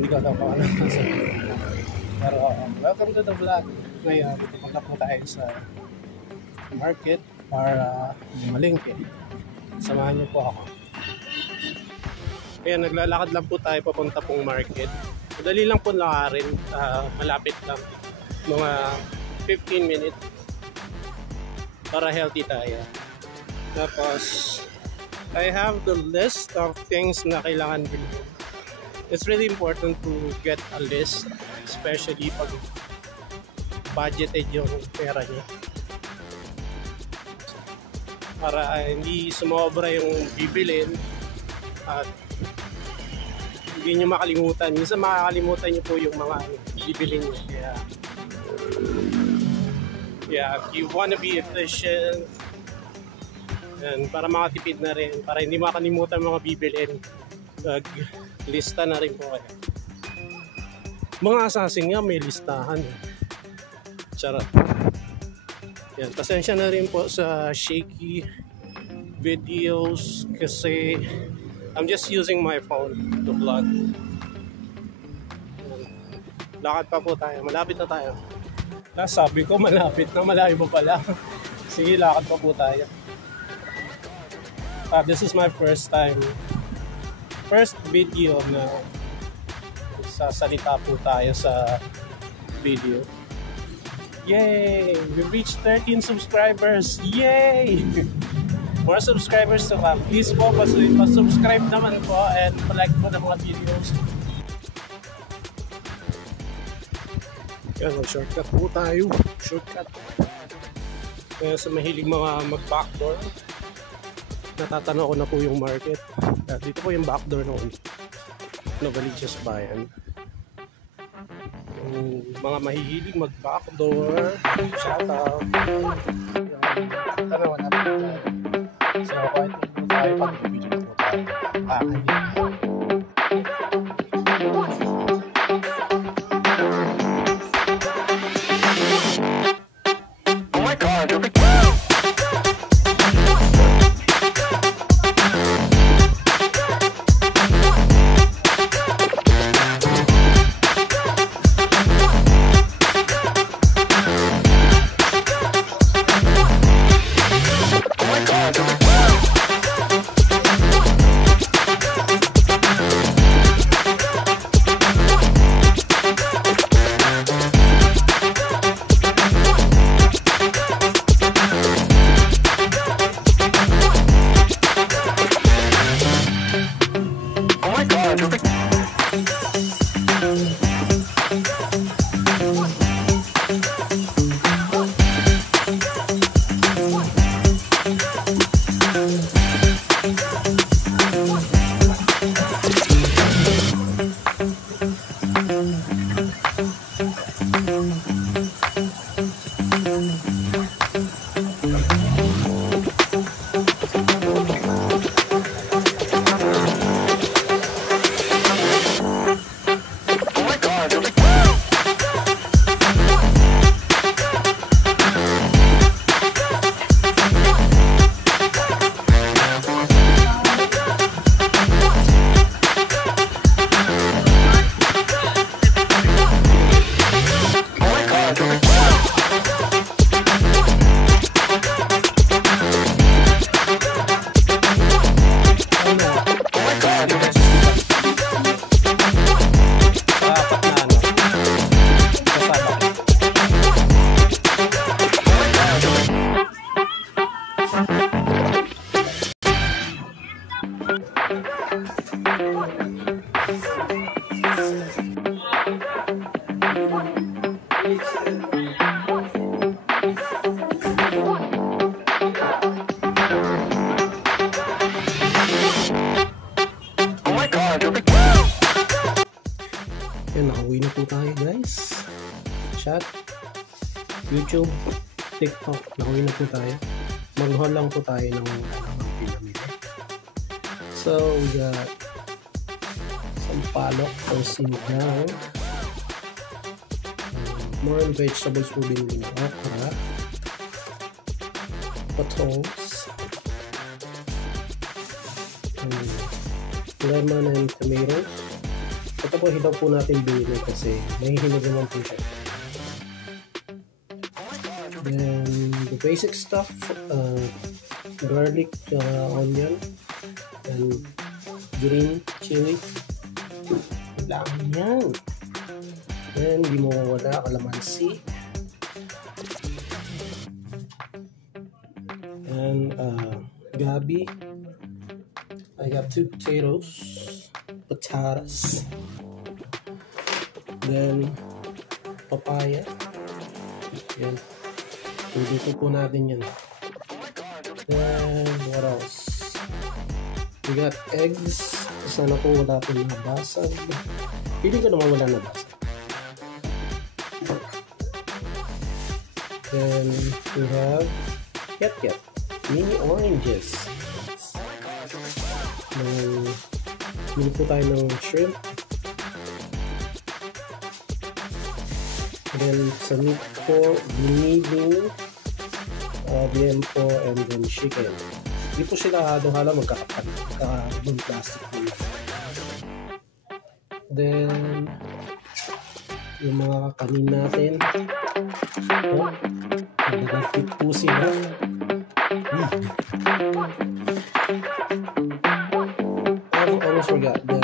Hindi ko alam kung ano. Pero welcome to the vlog. Ngayon, pupunta po tayo sa market para malingke. Samahan niyo po ako. Kaya naglalakad lang po tayo papunta pong market. Madali lang po lakarin, malapit lang. Mga 15 minutes para healthy tayo. Tapos, I have the list of things na kailangan bilhin. It's really important to get a list, especially pag budgeted yung pera niyo. Para hindi sumobra yung bibilin at hindi nyo makalimutan. Minsan makakalimutan nyo po yung mga bibilin nyo. Yeah, if you want to be efficient, and para makatipid na rin, para hindi makalimutan mga bibilin, lista na rin po kayo. Mga assassin nga may listahan. Charot. Yan, pasensya na rin po sa shaky videos kasi I'm just using my phone to vlog. Lakad pa po tayo, malapit na tayo. Sabi ko malapit na, malayo pa pala. Sige, lakad pa po tayo. This is my first video na sasalita po tayo sa video. Yay! We reached 13 subscribers! Yay! More subscribers to come. Please po, pa-subscribe naman po and pa-like po ng mga videos. Kaya mag-shortcut po tayo. Shortcut. Kaya sa mahilig mga mag-backdoor, natatanaw ko na po yung market. Dito po yung backdoor noon. Novaliches Bayan. Yung mga mahihilig mag-backdoor, shout out. Tanawan na po tayo. So, kahit po tayo, pag-video na po tayo. Oh my God! Yan, nakauwi na po tayo guys. Chat, YouTube, TikTok, nakauwi na po tayo. Mag-haul lang po tayo ng pinamili. So we got some palok or sinigang. More on vegetables po binili ng okra, potatoes, lemon and tomatoes, Ito po hilaw po natin bilhin kasi mahihinog naman po siya. Then the basic stuff, garlic, onion, and green chili. Lang yan. Then hindi mo wala kalamansi. And gabi. I got 2 potatoes. Then papaya. Yan. Dito po natin yan. Then what else? We got eggs. Sana po wala po nabasag. Pili ko naman wala nabasag. Then we have Yet mini oranges. Mili po tayo ng shrimp. Then sa meat po, binibing, liempo, and then chicken. Hindi po sila halo-halo magkakabang plastic po. Then yung mga kanin natin. Nagagapit po sila. I almost forgot that